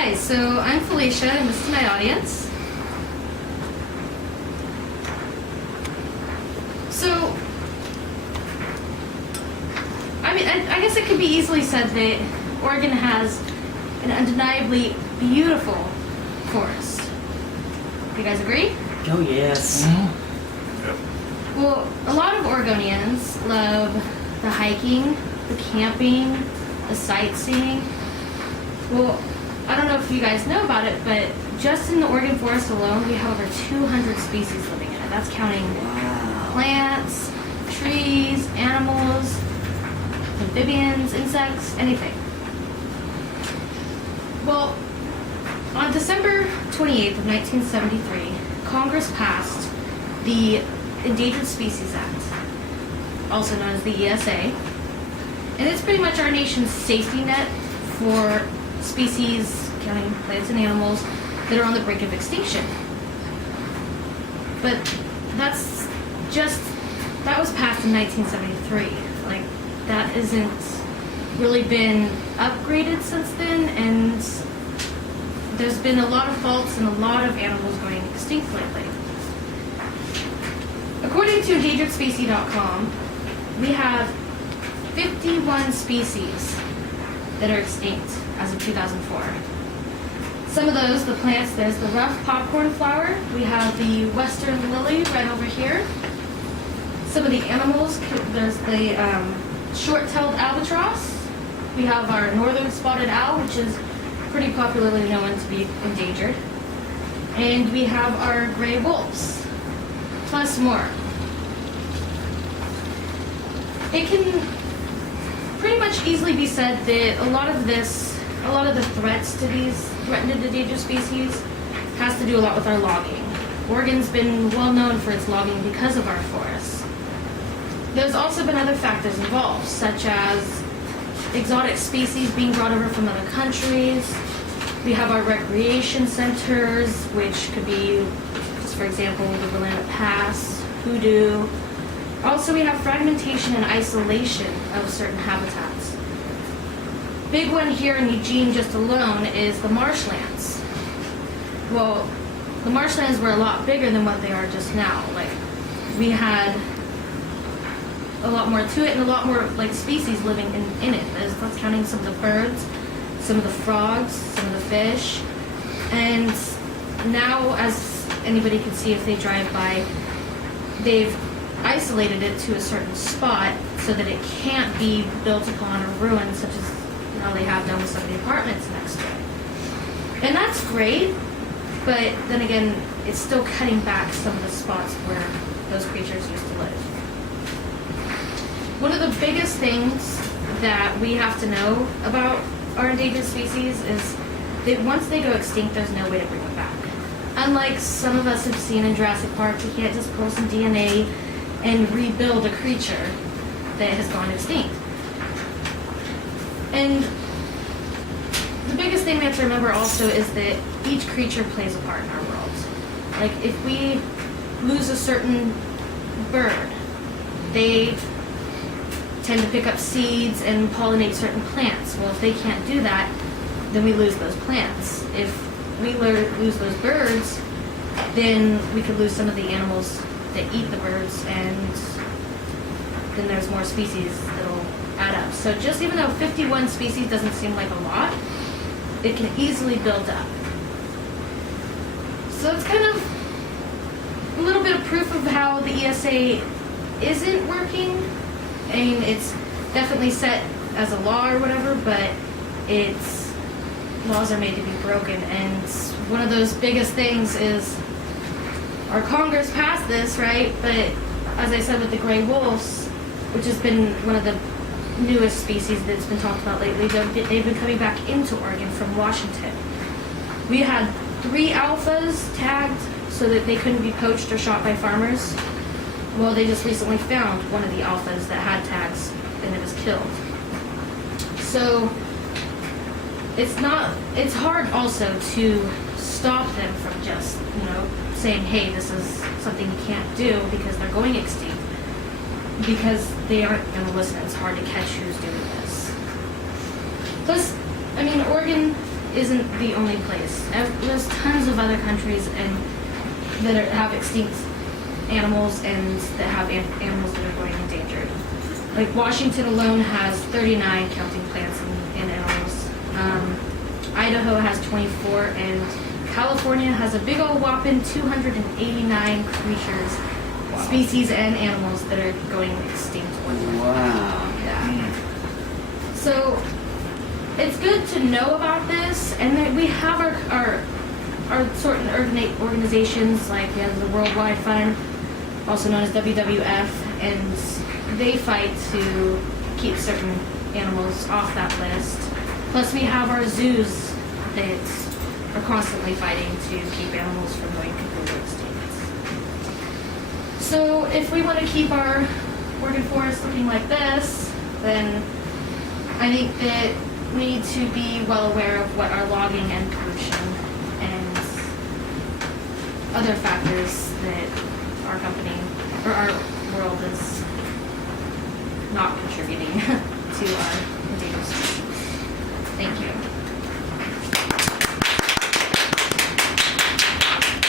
Hi, so I'm Felicia, and this is my audience. So, I guess it could be easily said that Oregon has an undeniably beautiful forest. You guys agree? Oh, yes. Mm-hmm. Well, a lot of Oregonians love the hiking, the camping, the sightseeing. Well, I don't know if you guys know about it, but just in the Oregon forest alone, we have over 200 species living in it. That's counting plants, trees, animals, amphibians, insects, anything. Well, on December 28th of 1973, Congress passed the Endangered Species Act, also known as the ESA, and it's pretty much our nation's safety net for species, counting plants and animals, that are on the brink of extinction. But that was passed in 1973. Like, that isn't really been upgraded since then, and there's been a lot of faults and a lot of animals going extinct lately. According to endangeredspecies.com, we have 51 species that are extinct as of 2004. Some of those, the plants, there's the rough popcorn flower. We have the western lily right over here. Some of the animals, there's the short-tailed albatross. We have our northern spotted owl, which is pretty popularly known to be endangered. And we have our gray wolves, plus more. It can pretty much easily be said that a lot of the threats to these threatened and endangered species has to do a lot with our logging. Oregon's been well known for its logging because of our forests. There's also been other factors involved, such as exotic species being brought over from other countries. We have our recreation centers, which could be, just for example, the Willamette Pass, Hoodoo. Also, we have fragmentation and isolation of certain habitats. Big one here in Eugene just alone is the marshlands. Well, the marshlands were a lot bigger than what they are just now. Like, we had a lot more to it and a lot more species living in it. That's counting some of the birds, some of the frogs, some of the fish. And now, as anybody can see if they drive by, they've isolated it to a certain spot so that it can't be built upon or ruined, such as how they have done with some of the apartments next to it. And that's great, but then again, it's still cutting back some of the spots where those creatures used to live. One of the biggest things that we have to know about our endangered species is that once they go extinct, there's no way to bring them back. Unlike some of us have seen in Jurassic Park, you can't just pull some DNA and rebuild a creature that has gone extinct. And the biggest thing we have to remember also is that each creature plays a part in our world. Like, if we lose a certain bird, they tend to pick up seeds and pollinate certain plants. Well, if they can't do that, then we lose those plants. If we lose those birds, then we could lose some of the animals that eat the birds, and then there's more species that'll add up. So just even though 51 species doesn't seem like a lot, it can easily build up. So it's kind of a little bit of proof of how the ESA isn't working. I mean, it's definitely set as a law or whatever, but its laws are made to be broken. And one of those biggest things is our Congress passed this, right? But as I said with the gray wolves, which has been one of the newest species that's been talked about lately, they've been coming back into Oregon from Washington. We had 3 alphas tagged so that they couldn't be poached or shot by farmers. Well, they just recently found one of the alphas that had tags, and it was killed. So it's hard also to stop them from just, saying, hey, this is something you can't do because they're going extinct. Because they aren't going to listen. It's hard to catch who's doing this. Plus, Oregon isn't the only place. There's tons of other countries have extinct animals and that have animals that are going endangered. Like Washington alone has 39 counting plants and animals. Idaho has 24, and California has a big old whopping 289 creatures, species, and animals that are going extinct. Wow. Yeah. So it's good to know about this, and then we have our certain organizations, like we have the Worldwide Fund, also known as WWF, and they fight to keep certain animals off that list. Plus we have our zoos that are constantly fighting to keep animals from going completely extinct. So if we want to keep our Oregon forest looking like this, then I think that we need to be well aware of what our logging and pollution and other factors that our company or our world is not contributing to our endangered species. Thank you.